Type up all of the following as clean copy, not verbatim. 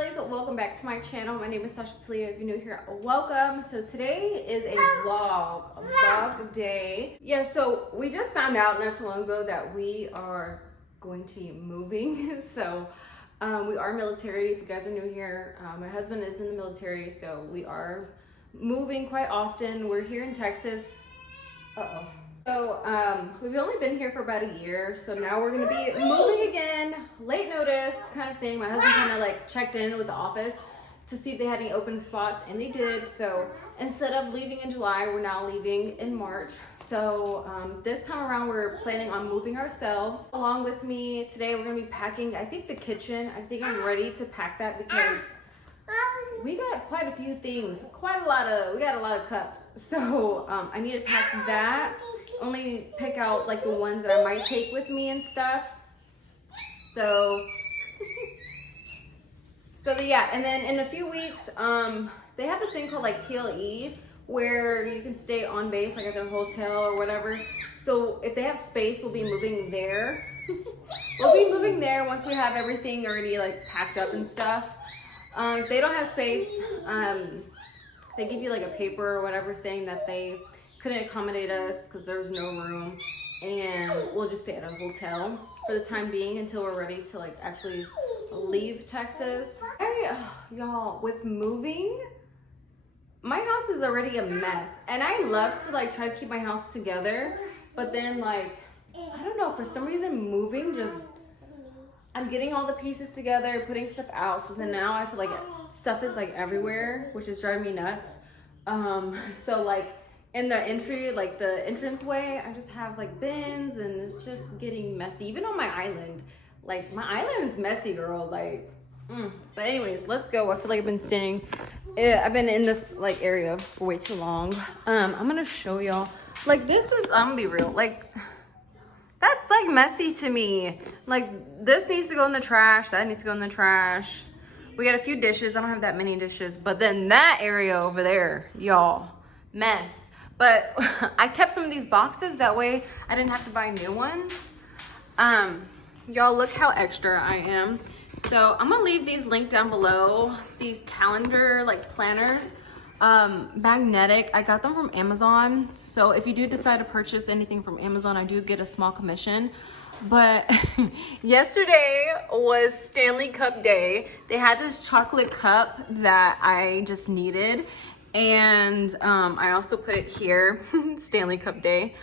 girlies, welcome back to my channel. My name is Sasha Talia. If you're new here, welcome. So today is a vlog day. Yeah, so we just found out not too long ago that we are going to be moving. So we are military. If you guys are new here, my husband is in the military, so we are moving quite often. We're here in Texas. So we've only been here for about a year, so now we're gonna be moving again, late notice kind of thing. My husband kind of like checked in with the office to see if they had any open spots, and they did. So instead of leaving in July, we're now leaving in March. So this time around, we're planning on moving ourselves. Along with me today, we're gonna be packing, I think, the kitchen. I think I'm ready to pack that because we got quite a few things, we got a lot of cups. So I need to pack that, only pick out like the ones that I might take with me and stuff. So yeah, and then in a few weeks, they have this thing called like TLE, where you can stay on base, like at a hotel or whatever. So if they have space, we'll be moving there. We'll be moving there once we have everything already like packed up and stuff. If they don't have space, they give you like a paper or whatever saying that they couldn't accommodate us because there was no room, and we'll just stay at a hotel for the time being until we're ready to like actually leave Texas. Hey, y'all, with moving, my house is already a mess, and I love to like try to keep my house together, but then like, I don't know, for some reason moving just, I'm getting all the pieces together, putting stuff out, so then now I feel like stuff is like everywhere, which is driving me nuts. So like in the entry, like the entrance way, I just have like bins, and it's just getting messy. Even on my island, like my island is messy, girl. Like, but anyways, let's go. I feel like I've been in this like area for way too long. I'm gonna show y'all. Like this is, I'm gonna be real, like, that's like messy to me. Like this needs to go in the trash, that needs to go in the trash. We got a few dishes, I don't have that many dishes, but then that area over there, y'all, mess. But I kept some of these boxes, that way I didn't have to buy new ones. Y'all, look how extra I am. So I'm gonna leave these linked down below, these calendar like planners. Magnetic, I got them from Amazon. So if you do decide to purchase anything from Amazon, I do get a small commission. But yesterday was Stanley Cup Day. They had this chocolate cup that I just needed, and I also put it here, Stanley Cup Day.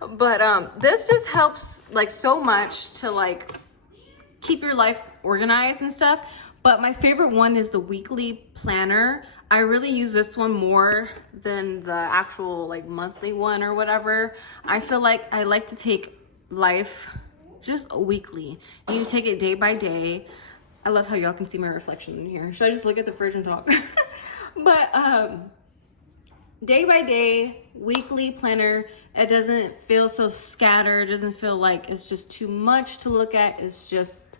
But this just helps like so much to like keep your life organized and stuff. But my favorite one is the weekly planner. I really use this one more than the actual like monthly one or whatever. I feel like I like to take life just weekly. You take it day by day. I love how y'all can see my reflection in here. Should I just look at the fridge and talk? But day by day, weekly planner. It doesn't feel so scattered. It doesn't feel like it's just too much to look at. It's just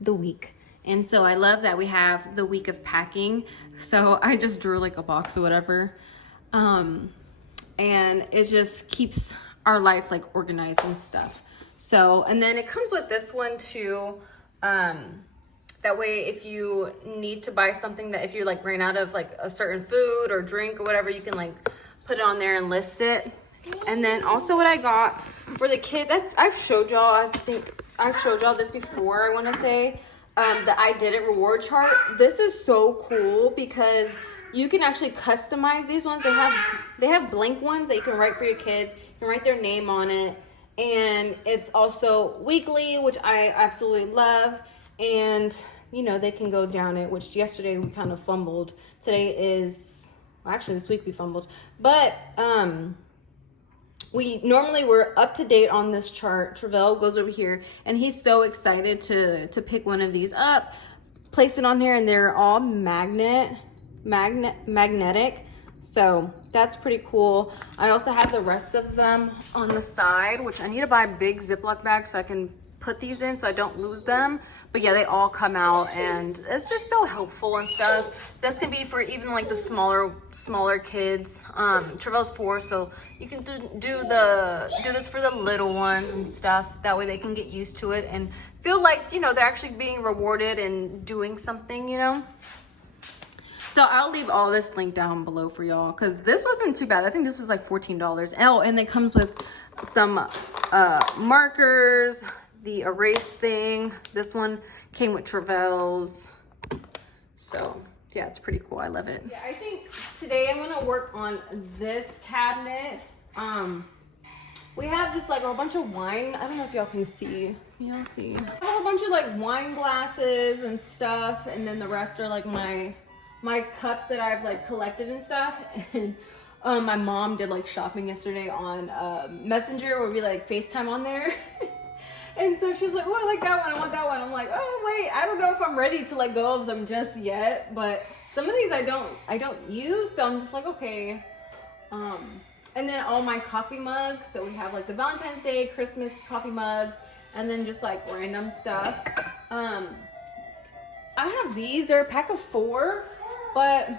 the week. And so I love that we have the week of packing. So I just drew like a box or whatever. And it just keeps our life like organized and stuff. So, and then it comes with this one too. That way, if you need to buy something, that if you like ran out of like a certain food or drink or whatever, you can like put it on there and list it. And then also what I got for the kids, I've showed y'all, I think I've showed y'all this before, I want to say. The I Did It reward chart. This is so cool because you can actually customize these ones. They have blank ones that you can write for your kids. You can write their name on it, and it's also weekly, which I absolutely love. And you know, they can go down it, which yesterday we kind of fumbled. Today is, well, actually this week we fumbled, but we're up to date on this chart. Travell goes over here and he's so excited to pick one of these up, place it on here, and they're all magnetic. So that's pretty cool. I also have the rest of them on the side, which I need to buy a big Ziploc bag so I can put these in so I don't lose them. But yeah, they all come out and it's just so helpful and stuff. This can be for even like the smaller kids. Trevor's 4, so you can do this for the little ones and stuff. That way they can get used to it and feel like, you know, they're actually being rewarded and doing something, you know. So I'll leave all this link down below for y'all because this wasn't too bad. I think this was like $14. Oh, and it comes with some markers, the erase thing. This one came with Trevel's. So yeah, it's pretty cool. I love it. Yeah, I think today I'm gonna work on this cabinet. We have just like a bunch of wine. I don't know if y'all can see. Y'all see. I have a bunch of like wine glasses and stuff, and then the rest are like my cups that I've like collected and stuff. And my mom did like shopping yesterday on Messenger where we like FaceTime on there. And so she's like, oh, I like that one, I want that one. I'm like, oh wait, I don't know if I'm ready to let go of them just yet, but some of these I don't use, so I'm just like, okay. And then all my coffee mugs, so we have like the Valentine's Day, Christmas coffee mugs, and then just like random stuff. I have these, they're a pack of 4. But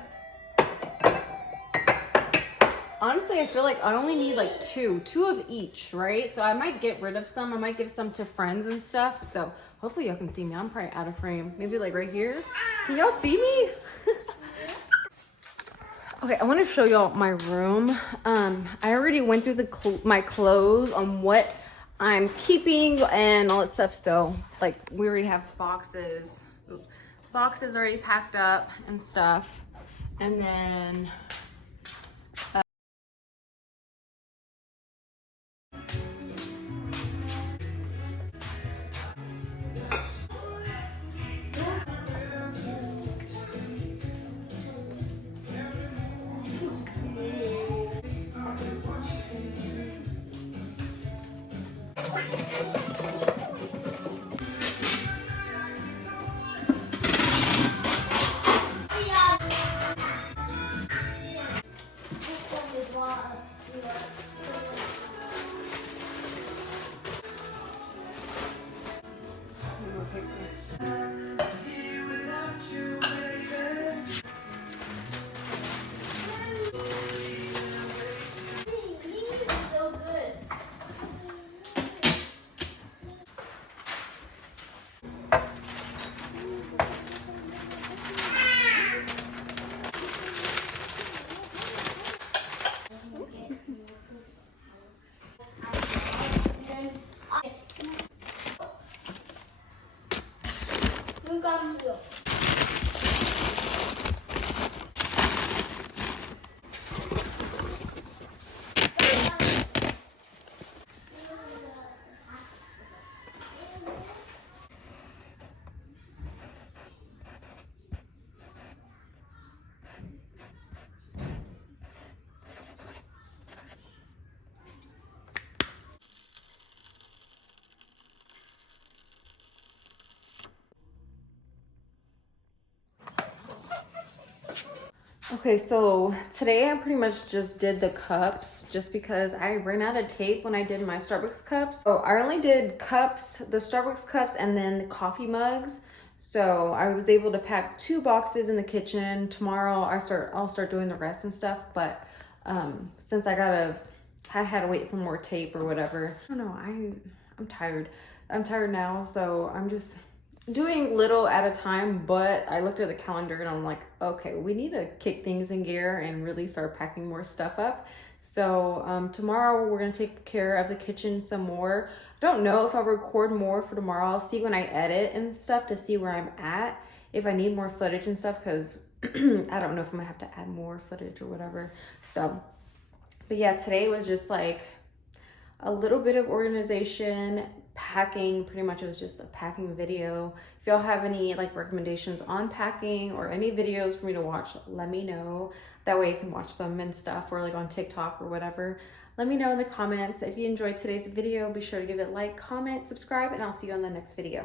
honestly, I feel like I only need like two of each, right? So I might get rid of some. I might give some to friends and stuff. So hopefully y'all can see me. I'm probably out of frame. Maybe like right here. Can y'all see me? Okay, I want to show y'all my room. I already went through my clothes on what I'm keeping and all that stuff. So like we already have boxes. Oops. Boxes already packed up and stuff, and then okay, so today I pretty much just did the cups just because I ran out of tape when I did my Starbucks cups. So I only did cups, the Starbucks cups, and then the coffee mugs. So I was able to pack 2 boxes in the kitchen. Tomorrow I'll start doing the rest and stuff. But since I had to wait for more tape or whatever. I don't know, I'm tired. I'm tired now, so I'm just doing little at a time. But I looked at the calendar and I'm like, okay, we need to kick things in gear and really start packing more stuff up. So tomorrow we're gonna take care of the kitchen some more. I don't know if I'll record more for tomorrow. I'll see when I edit and stuff to see where I'm at, if I need more footage and stuff, because I don't know if I'm gonna have to add more footage or whatever. So, but yeah, today was just like a little bit of organization, packing. Pretty much it was just a packing video. If y'all have any like recommendations on packing or any videos for me to watch, let me know. That way I can watch them and stuff, or like on TikTok or whatever. Let me know in the comments. If you enjoyed today's video, be sure to give it a like, comment, subscribe, and I'll see you on the next video.